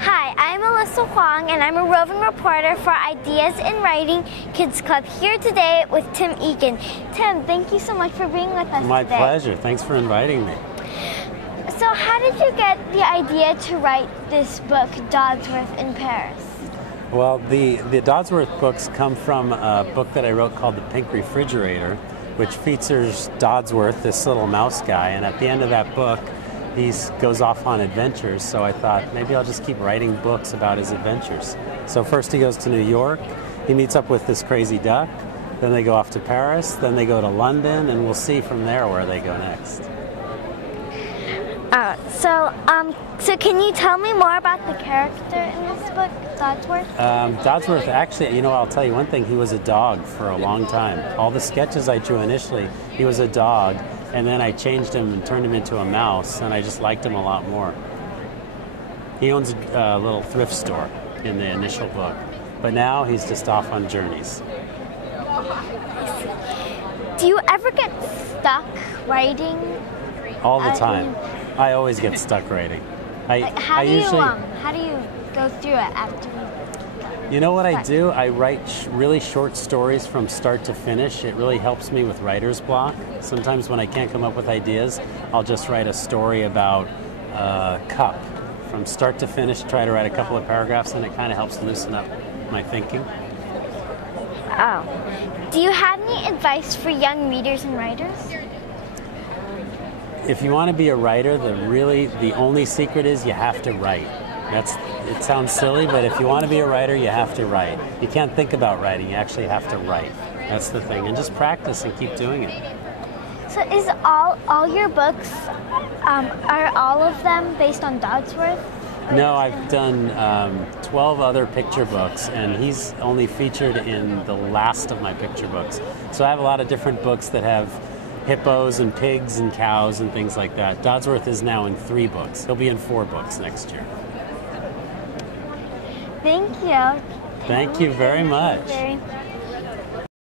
Hi, I'm Alyssa Huang, and I'm a roving reporter for Ideas in Writing Kids Club here today with Tim Egan. Tim, thank you so much for being with us My today. pleasure. Thanks for inviting me. So how did you get the idea to write this book, Dodsworth in Paris? Well, the Dodsworth books come from a book that I wrote called The Pink Refrigerator, which features Dodsworth, this little mouse guy, and at the end of that book, he goes off on adventures, so I thought maybe I'll just keep writing books about his adventures. So first he goes to New York, he meets up with this crazy duck, then they go off to Paris, then they go to London, and we'll see from there where they go next. So can you tell me more about the character in this book, Dodsworth? Dodsworth, actually, I'll tell you one thing, he was a dog for a long time. All the sketches I drew initially, he was a dog, and then I changed him and turned him into a mouse, and I just liked him a lot more. He owns a little thrift store in the initial book, but now he's just off on journeys. Do you ever get stuck writing? All the time. I always get stuck writing. How do you go through it after? You know what I do? I write really short stories from start to finish. It really helps me with writer's block. Sometimes when I can't come up with ideas, I'll just write a story about a cup. From start to finish, try to write a couple of paragraphs, and it kind of helps loosen up my thinking. Oh. Do you have any advice for young readers and writers? If you want to be a writer, the only secret is you have to write. It sounds silly, but if you want to be a writer, you have to write. You can't think about writing, you actually have to write. That's the thing, and just practice and keep doing it. So is all your books, are all of them based on Dodsworth? No, I've done 12 other picture books, and he's only featured in the last of my picture books. So I have a lot of different books that have hippos and pigs and cows and things like that. Dodsworth is now in 3 books. He'll be in 4 books next year. Thank you. Thank you very much.